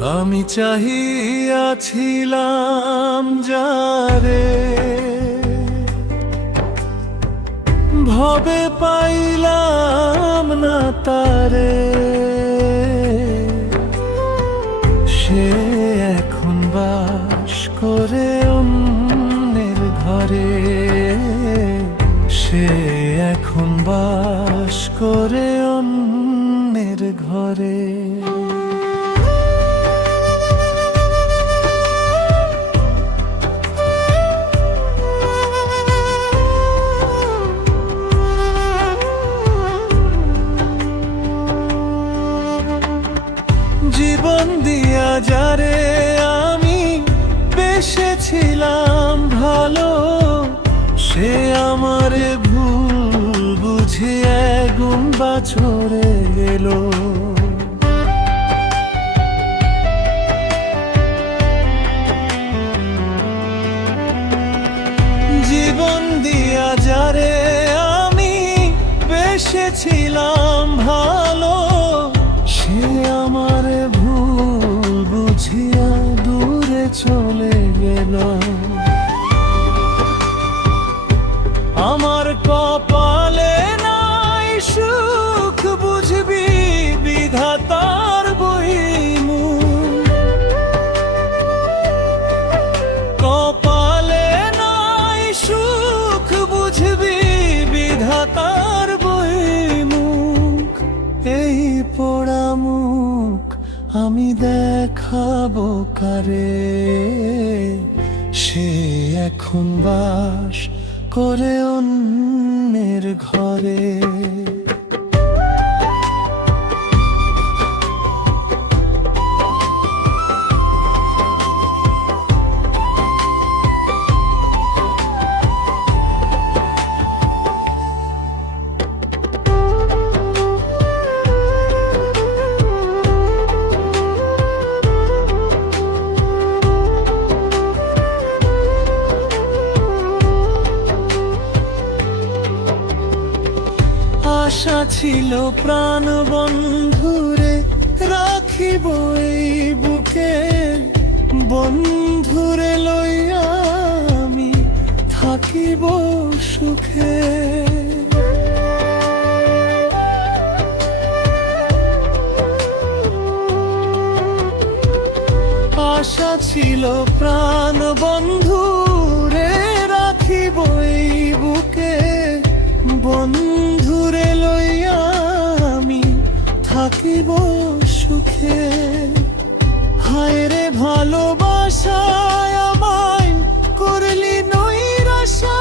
আমি চাহিয়াছিলাম যারে, ভবে পাইলাম না তারে। সে এখন বাস করে অন্যের ঘরে, সে এখন বাস করে অন্যের ঘরে। জীবন দিয়া যারে আমি বেসেছিলাম ভালো, সে আমারে ভুল বুঝিয়ে গুণ বাছরে গেল। জীবন দিয়া যারে আমি বেসেছিলাম ভালো, সে আমার ভুল বুঝিয়া দূরে চলে গেল। আমার কপালে নাই সুখ বুঝবি বিধাতার বইমুখ, কপালে নাই সুখ বুঝবি বিধাতার বইমুখ। এই পোড়া মুখ আমি দেখাবো কারে, সে এখন বাস করে অন্যের ঘরে। আশা ছিল প্রাণ বন্ধুরে রাখিব এই বুকে, বন্ধুরে লইয়া আমি থাকিব সুখে। আশা ছিল প্রাণ বন্ধুরে রাখিব এই বুকে, বন্ধুরে লইয়া আমি থাকিব সুখে। হায় রে ভালোবাসায় আমায় করলি নৈরাশা,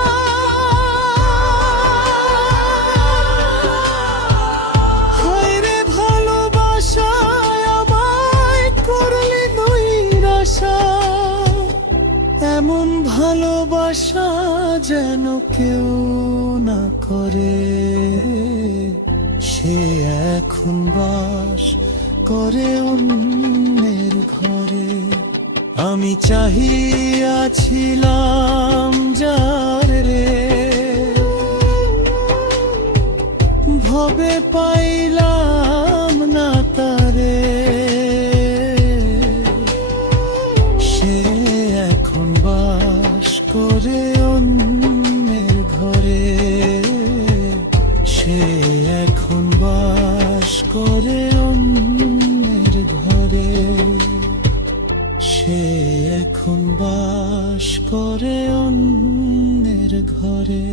হায় রে ভালোবাসায় আমায় করলি নৈরাশা। এমন ভালোবাসা যেন কেউ না করে, সে এখন বাস করে অন্যের ঘরে। আমি চাহিয়াছিলাম যারে, ভবে পাইলাম না তারে। সে এখন বাস করে অন্যের ঘরে, সে এখন বাস করে অন্যের ঘরে, সে এখন বাস করে অন্যের ঘরে।